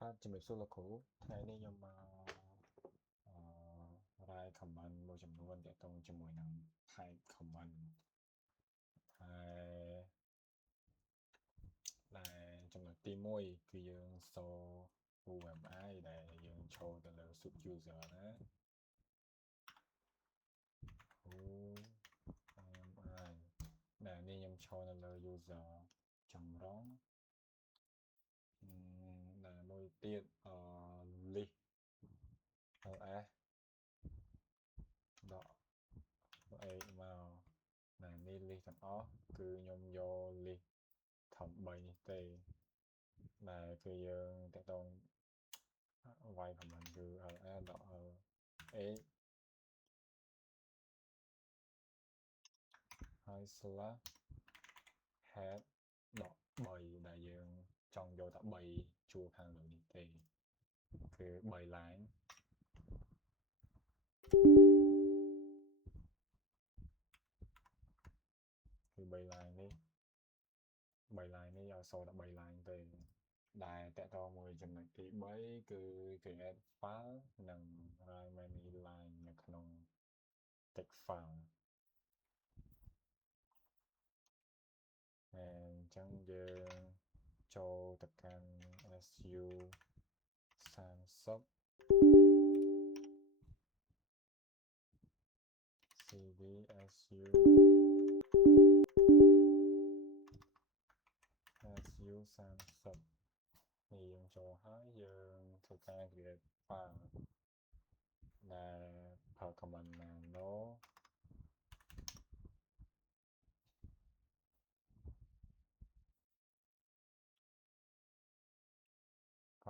ជំរាបសួរលោកគ្រូថ្ងៃនេះខ្ញុំមករាយ comment មួយចំនួនទាក់ទងជាមួយនឹង type comment ដែលចំណុចទី1គឺយើងសូរ who am I ដែលយើងចូលទៅលើ sub user ណា who am I ដែលនេះខ្ញុំចូលនៅលើ user ចម្រុងដែលមួយទៀត list ls ដក a មកដែលនេះ list ទាំងអស់គឺខ្ញុំយក list ធំ3នេះទេដែលគឺយើងតាក់ទងវាយ comment គឺ ls ដក a ហើយ slash head ដក3ដែលយើងចង់យកតែ3ជួរខាងលើនេះទេគឺ3 line គឺ3 line នេះឲ្យសូរតែ3 line ទេដែលតាក់ទងមួយចំណុចទី3គឺ create file និង write many line នៅក្នុង text file អញ្ចឹងយើងចូលទៅកាន់ su 30 cv su 30នេះយើងចូលហើយយើងធ្វើការ create file ដែលប្រើ command nano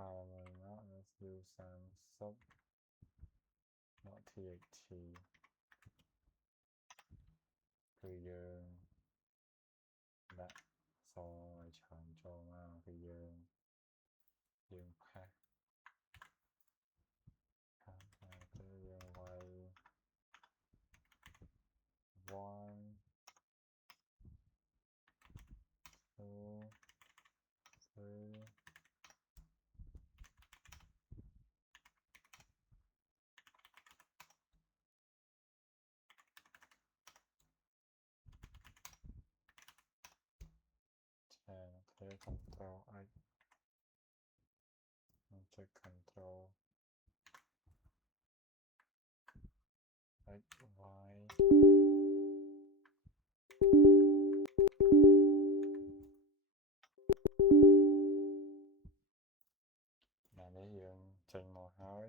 file មួយមក su 30.txt គឺយើងដាក់សឲ្យច្រើនចូលមកគឺយើងផាសទៅយើងវាយ 1 2 3 clear control x ចុច control x y ដែលនេះយើងចេញមកហើយ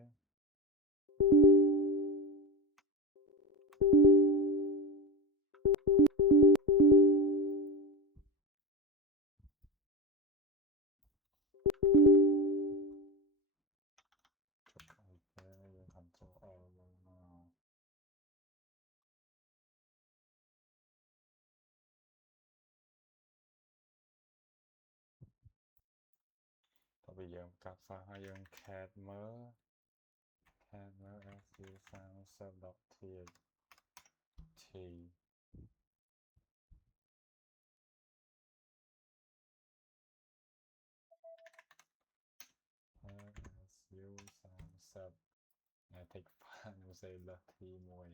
យើង control L មួយមកតោះយើងកាត់សោះហើយយើង cat មើល su 30.txt su 30 text file ខ្ញុំសេលើស t មួយ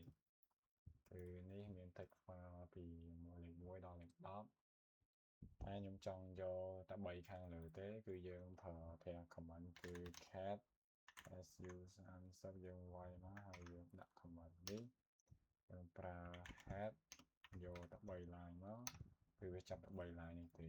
គឺនេះមាន text file ពីលេខ1ដល់លេខ10តែខ្ញុំចង់យកតែ3ខាងលើទេគឺយើងប្រើ command គឺ cat su 30យើងវាយមកហើយយើងដាក់ command នេះយើងប្រើ head យកតែ3 line មកគឺវាចាប់តែ3 line នេះទេ